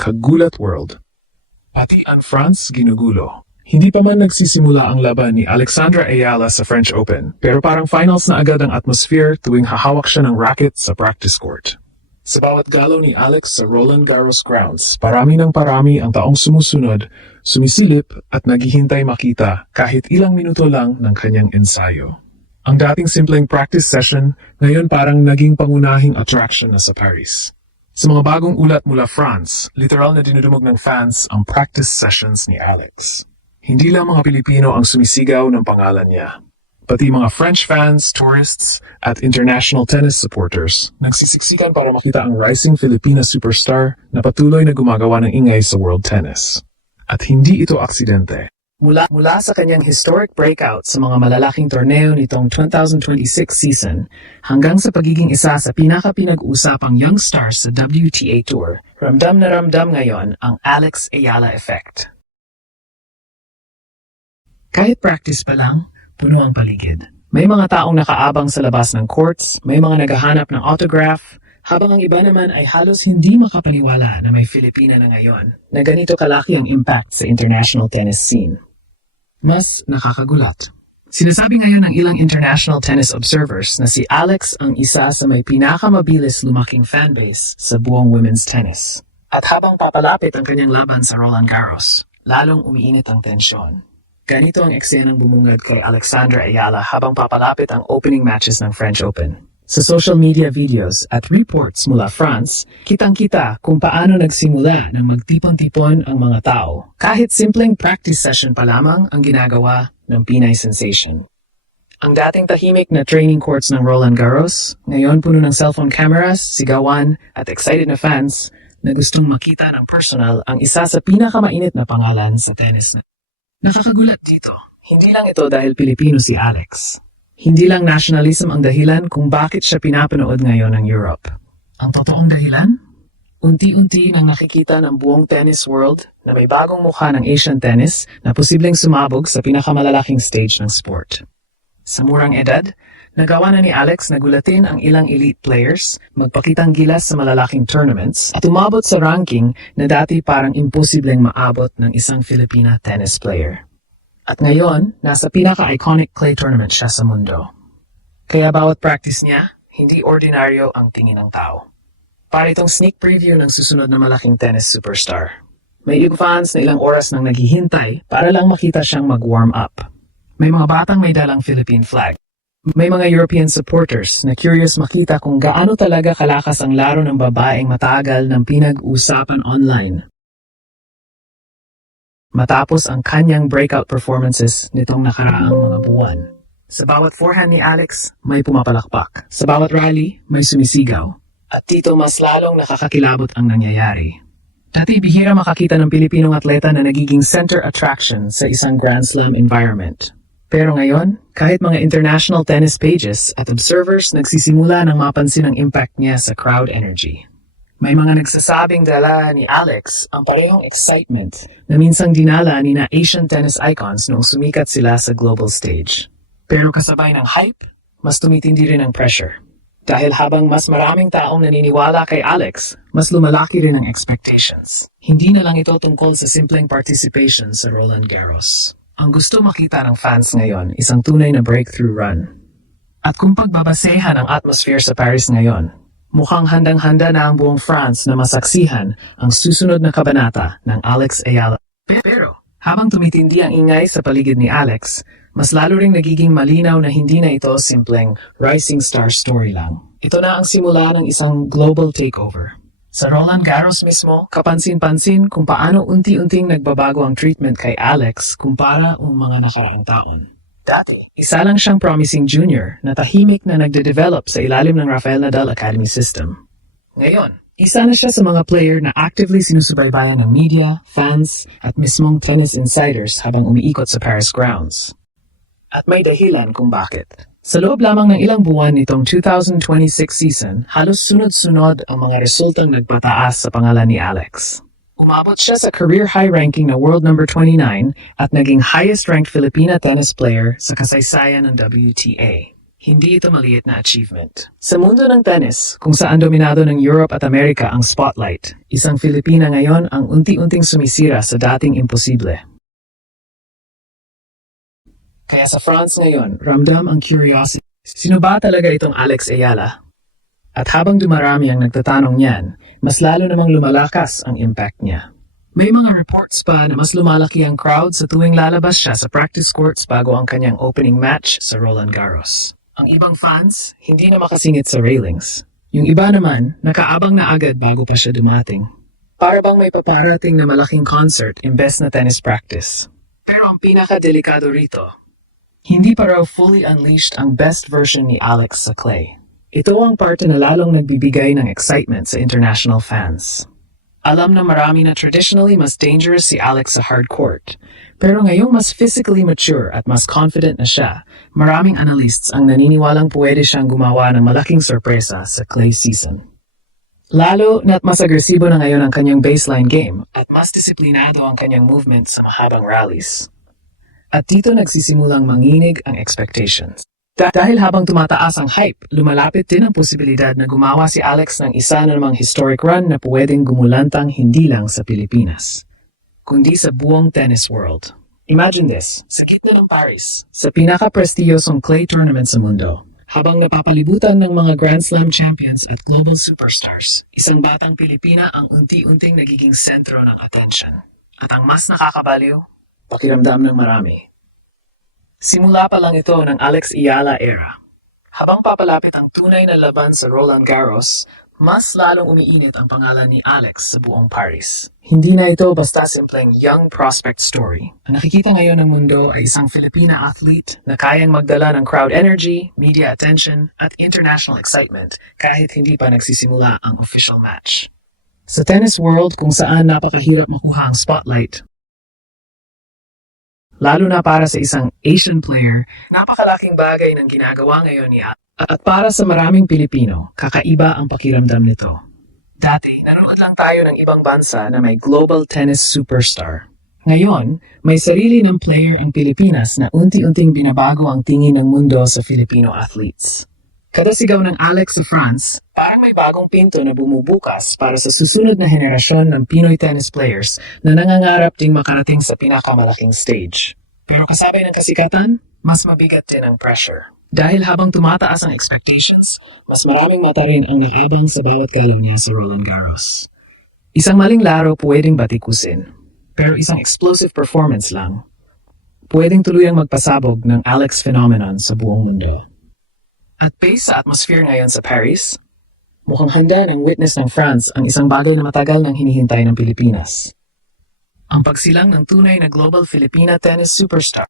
kagulat world. Pati ang France ginugulo. Hindi pa man nagsisimula ang laban ni Alexandra Ayala sa French Open, pero parang finals na agad ang atmosphere tuwing hahawak siya ng racket sa practice court. Sa bawat galaw ni Alex sa Roland Garros grounds, parami ang taong sumusunod, sumisilip at naghihintay makita kahit ilang minuto lang ng kanyang ensayo. Ang dating simpleng practice session, ngayon parang naging pangunahing attraction na sa Paris. Sa mga bagong ulat mula France, literal na dinudumog ng fans ang practice sessions ni Alex. Hindi lang mga Pilipino ang sumisigaw ng pangalan niya. Pati mga French fans, tourists, at international tennis supporters nagsisiksikan para makita ang rising Filipina superstar na patuloy na gumagawa ng ingay sa world tennis. At hindi ito aksidente. Mula sa kanyang historic breakout sa mga malalaking torneo nitong 2026 season hanggang sa pagiging isa sa pinaka-pinag-usapang young stars sa WTA Tour, ramdam na ramdam ngayon ang Alex Ayala effect. Kahit practice pa lang, puno ang paligid. May mga taong nakaabang sa labas ng courts, may mga naghahanap ng autograph, habang ang iba naman ay halos hindi makapaniwala na may Filipina na ngayon na ganito kalaki ang impact sa international tennis scene. Mas nakakagulat. Sinasabi ngayon ng ilang international tennis observers na si Alex ang isa sa may pinakamabilis lumaking fanbase sa buong women's tennis. At habang papalapit ang kanyang laban sa Roland Garros, lalong umiinit ang tensyon. Ganito ang eksenang bumungad kay Alexandra Ayala habang papalapit ang opening matches ng French Open. Sa social media videos at reports mula France, kitang-kita kung paano nagsimula nang magtipon-tipon ang mga tao. Kahit simpleng practice session pa lamang ang ginagawa ng Pinay sensation. Ang dating tahimik na training courts ng Roland Garros, ngayon puno ng cellphone cameras, sigawan at excited na fans na gustong makita ng personal ang isa sa pinakamainit na pangalan sa tennis na. Nakakagulat dito, hindi lang ito dahil Pilipino si Alex. Hindi lang nationalism ang dahilan kung bakit siya pinapanood ngayon ng Europe. Ang totoong dahilan? Unti-unti nang nakikita ng buong tennis world na may bagong mukha ng Asian tennis na posibleng sumabog sa pinakamalalaking stage ng sport. Sa murang edad, nagawa na ni Alex na gulatin ang ilang elite players, magpakitang gilas sa malalaking tournaments at umabot sa ranking na dati parang imposibleng maabot ng isang Filipina tennis player. At ngayon, nasa pinaka-iconic clay tournament siya sa mundo. Kaya bawat practice niya, hindi ordinaryo ang tingin ng tao. Para itong sneak preview ng susunod na malaking tennis superstar. May fans na ilang oras nang naghihintay para lang makita siyang mag-warm up. May mga batang may dalang Philippine flag. May mga European supporters na curious makita kung gaano talaga kalakas ang laro ng babaeng matagal ng pinag-usapan online. Matapos ang kanyang breakout performances nitong nakaraang mga buwan. Sa bawat forehand ni Alex, may pumapalakpak. Sa bawat rally, may sumisigaw. At dito mas lalong nakakakilabot ang nangyayari. Dati bihira makakita ng Pilipinong atleta na nagiging center attraction sa isang Grand Slam environment. Pero ngayon, kahit mga international tennis pages at observers nagsisimula ng mapansin ang impact niya sa crowd energy. May mga nagsasabing dala ni Alex ang parehong excitement na minsang dinala ni na Asian tennis icons noong sumikat sila sa global stage. Pero kasabay ng hype, mas tumitindi rin ang pressure. Dahil habang mas maraming taong naniniwala kay Alex, mas lumalaki rin ang expectations. Hindi na lang ito tungkol sa simpleng participation sa Roland Garros. Ang gusto makita ng fans ngayon, isang tunay na breakthrough run. At kung pagbabasehan ang atmosphere sa Paris ngayon, mukhang handang-handa na ang buong France na masaksihan ang susunod na kabanata ng Alex Ayala. Pero, habang tumitindi ang ingay sa paligid ni Alex, mas lalo ring nagiging malinaw na hindi na ito simpleng rising star story lang. Ito na ang simula ng isang global takeover. Sa Roland Garros mismo, kapansin-pansin kung paano unti-unting nagbabago ang treatment kay Alex kumpara ng mga nakaraang taon. Dati, isa lang siyang promising junior na tahimik na nagde-develop sa ilalim ng Rafael Nadal Academy system. Ngayon, isa na siya sa mga player na actively sinusubaybayan ng media, fans, at mismong tennis insiders habang umiikot sa Paris grounds. At may dahilan kung bakit. Sa loob lamang ng ilang buwan nitong 2026 season, halos sunod-sunod ang mga resultang nagpataas sa pangalan ni Alex. Umabot siya sa career high ranking na world number 29 at naging highest ranked Filipina tennis player sa kasaysayan ng WTA. Hindi ito maliit na achievement. Sa mundo ng tennis, kung saan dominado ng Europe at Amerika ang spotlight, isang Filipina ngayon ang unti-unting sumisira sa dating imposible. Kaya sa France ngayon, ramdam ang curiosity. Sino ba talaga itong Alex Ayala? At habang dumarami ang nagtatanong niyan, mas lalo namang lumalakas ang impact niya. May mga reports pa na mas lumalaki ang crowd sa tuwing lalabas siya sa practice courts bago ang kanyang opening match sa Roland Garros. Ang ibang fans, hindi na makasingit sa railings. Yung iba naman, nakaabang na agad bago pa siya dumating. Para bang may paparating na malaking concert imbes na tennis practice. Pero ang pinaka-delikado rito, hindi pa raw fully unleashed ang best version ni Alex sa clay. Ito ang parte na lalong nagbibigay ng excitement sa international fans. Alam na marami na traditionally mas dangerous si Alex sa hard court. Pero ngayong mas physically mature at mas confident na siya, maraming analysts ang naniniwalang pwede siyang gumawa ng malaking sorpresa sa clay season. Lalo na't mas agresibo na ngayon ang kanyang baseline game at mas disiplinado ang kanyang movement sa mahabang rallies. At dito nagsisimulang manginig ang expectations. Dahil habang tumataas ang hype, lumalapit din ang posibilidad na gumawa si Alex ng isa na namang historic run na pwedeng gumulantang hindi lang sa Pilipinas, kundi sa buong tennis world. Imagine this, sa gitna ng Paris, sa pinaka-prestiyosong clay tournament sa mundo, habang napapalibutan ng mga Grand Slam champions at global superstars, isang batang Pilipina ang unti-unting nagiging sentro ng attention. At ang mas nakakabaliw, pakiramdam ng marami. Simula pa lang ito ng Alex Ayala era. Habang papalapit ang tunay na laban sa Roland Garros, mas lalong umiinit ang pangalan ni Alex sa buong Paris. Hindi na ito basta simpleng young prospect story. Ang nakikita ngayon ng mundo ay isang Filipina athlete na kayang magdala ng crowd energy, media attention, at international excitement kahit hindi pa nagsisimula ang official match. Sa tennis world kung saan napakahirap makuha ang spotlight, lalo na para sa isang Asian player, napakalaking bagay ng ginagawa ngayon ni Alex. At para sa maraming Pilipino, kakaiba ang pakiramdam nito. Dati, nanonood lang tayo ng ibang bansa na may global tennis superstar. Ngayon, may sarili ng player ang Pilipinas na unti-unting binabago ang tingin ng mundo sa Filipino athletes. Kada sigaw ng Alex sa France, parang may bagong pinto na bumubukas para sa susunod na henerasyon ng Pinoy tennis players na nangangarap ding makarating sa pinakamalaking stage. Pero kasabay ng kasikatan, mas mabigat din ang pressure. Dahil habang tumataas ang expectations, mas maraming mata rin ang naabang sa bawat galaw niya sa Roland Garros. Isang maling laro pwedeng batikusin, pero isang explosive performance lang, pwedeng tuluyang magpasabog ng Alex phenomenon sa buong mundo. At based sa atmosphere ngayon sa Paris, mukhang handa ng witness ng France ang isang bagay na matagal nang hinihintay ng Pilipinas. Ang pagsilang ng tunay na global Filipina tennis superstar.